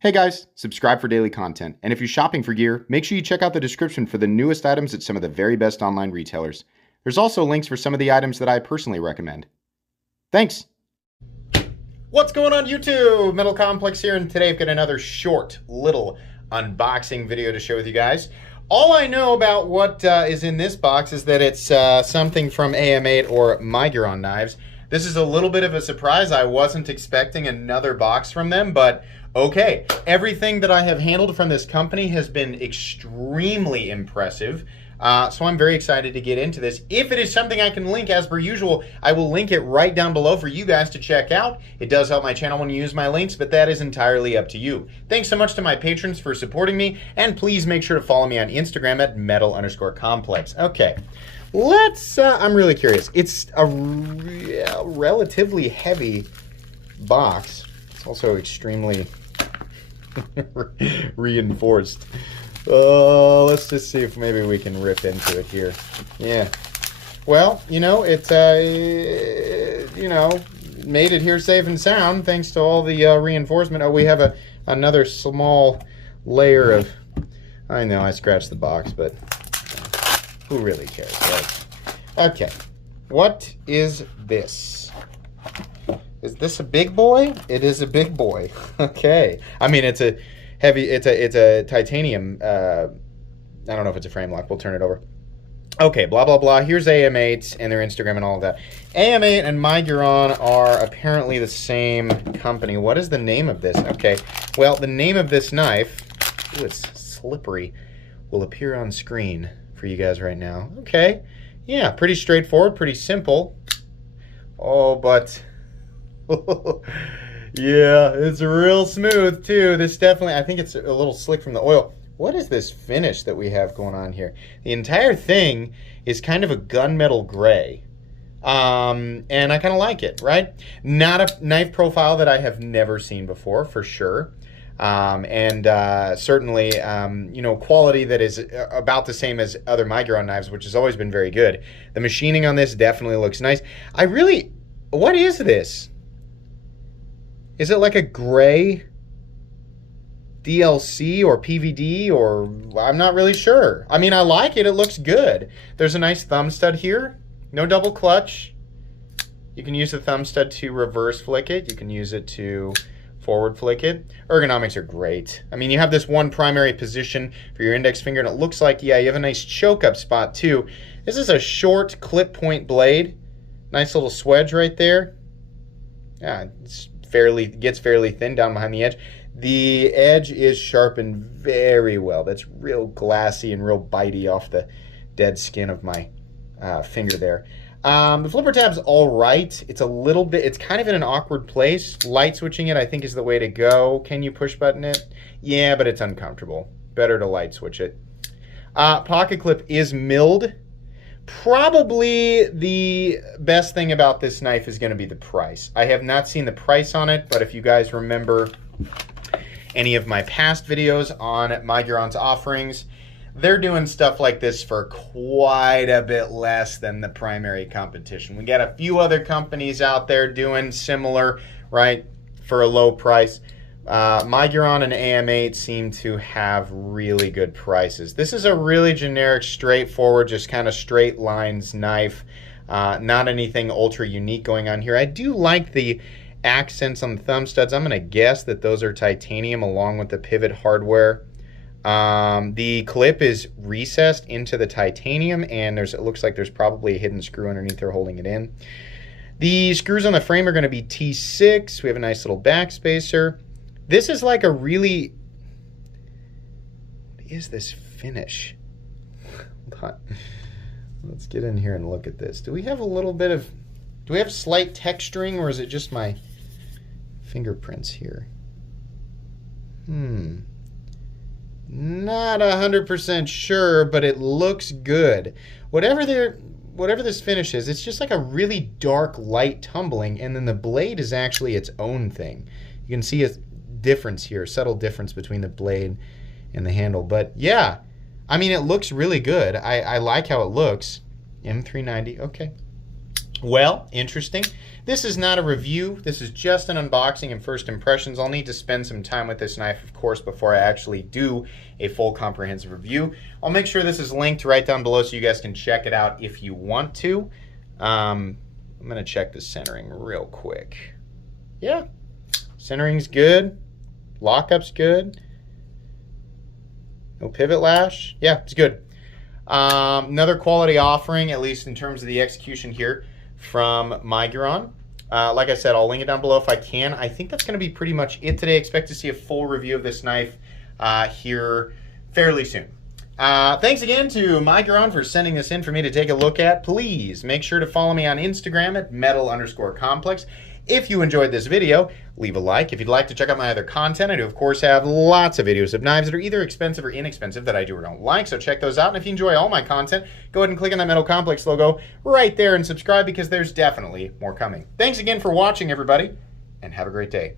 Hey guys, subscribe for daily content. And if you're shopping for gear, make sure you check out the description for the newest items at some of the very best online retailers. There's also links for some of the items that I personally recommend. Thanks! What's going on YouTube? Metal Complex here, and today I've got another short little unboxing video to share with you guys. All I know about what is in this box is that it's something from AM8 or Miguron knives. This is a little bit of a surprise. I wasn't expecting another box from them, but okay. Everything that I have handled from this company has been extremely impressive. So I'm very excited to get into this. If it is something I can link, as per usual, I will link it right down below for you guys to check out. It does help my channel when you use my links, but that is entirely up to you. Thanks so much to my patrons for supporting me, and please make sure to follow me on Instagram at metal_complex. Okay, let's, I'm really curious. It's a relatively heavy box. It's also extremely reinforced. Let's just see if maybe we can rip into it here. Yeah. Well, you know, it's made it here safe and sound thanks to all the reinforcement. Oh, we have another small layer of. I know I scratched the box, but who really cares, right? Okay. What is this? Is this a big boy? It is a big boy. Okay. I mean, it's a heavy, it's a titanium, I don't know if it's a frame lock. We'll turn it over. Okay, blah, blah, blah. Here's AM8 and their Instagram and all of that. AM8 and Miguron are apparently the same company. What is the name of this? Okay, well, the name of this knife, ooh, it's slippery, will appear on screen for you guys right now. Okay, yeah, pretty straightforward, pretty simple. Oh, but yeah, it's real smooth too. This definitely, I think it's a little slick from the oil. What is this finish that we have going on here? The entire thing is kind of a gunmetal gray. And I kind of like it, right? Not a knife profile that I have never seen before, for sure. Certainly, you know, quality that is about the same as other Miguron knives, which has always been very good. The machining on this definitely looks nice. What is this? Is it like a gray DLC or PVD, or I'm not really sure. I mean, I like it. It looks good. There's a nice thumb stud here. No double clutch. You can use the thumb stud to reverse flick it. You can use it to forward flick it. Ergonomics are great. I mean, you have this one primary position for your index finger, and it looks like, yeah, you have a nice choke up spot too. This is a short clip point blade. Nice little swedge right there. Yeah, gets fairly thin down behind the edge. The edge is sharpened very well. That's real glassy and real bitey off the dead skin of my finger there. The flipper tab's all right. It's a little bit, it's kind of in an awkward place. Light switching it, I think, is the way to go. Can you push button it? Yeah, but it's uncomfortable. Better to light switch it. Pocket clip is milled. Probably the best thing about this knife is going to be the price. I have not seen the price on it, but if you guys remember any of my past videos on Miguron's offerings, they're doing stuff like this for quite a bit less than the primary competition. We got a few other companies out there doing similar, right, for a low price. Miguron and AM8 seem to have really good prices. This is a really generic, straightforward, just kind of straight lines knife. Not anything ultra unique going on here. I do like the accents on the thumb studs. I'm going to guess that those are titanium along with the pivot hardware. The clip is recessed into the titanium, and it looks like there's probably a hidden screw underneath there holding it in. The screws on the frame are going to be T6. We have a nice little back spacer. This is like a really, what is this finish? Hold on. Let's get in here and look at this. Do we have a little bit of, do we have slight texturing, or is it just my fingerprints here? Not 100% sure, but it looks good. Whatever this finish is, it's just like a really dark, light tumbling, and then the blade is actually its own thing. You can see a difference here, subtle difference between the blade and the handle. But yeah, I mean, it looks really good. I like how it looks. M390, okay. Well, interesting. This is not a review. This is just an unboxing and first impressions. I'll need to spend some time with this knife, of course, before I actually do a full comprehensive review. I'll make sure this is linked right down below so you guys can check it out if you want to. I'm going to check the centering real quick. Yeah, centering's good. Lockup's good. No pivot lash. Yeah, it's good. Another quality offering, at least in terms of the execution here, from Miguron. Like I said, I'll link it down below if I can. I think that's going to be pretty much it today. Expect to see a full review of this knife here fairly soon. Thanks again to Miguron for sending this in for me to take a look at. Please make sure to follow me on Instagram at metal_complex. If you enjoyed this video, leave a like. If you'd like to check out my other content, I do, of course, have lots of videos of knives that are either expensive or inexpensive that I do or don't like, so check those out. And if you enjoy all my content, go ahead and click on that Metal Complex logo right there and subscribe because there's definitely more coming. Thanks again for watching, everybody, and have a great day.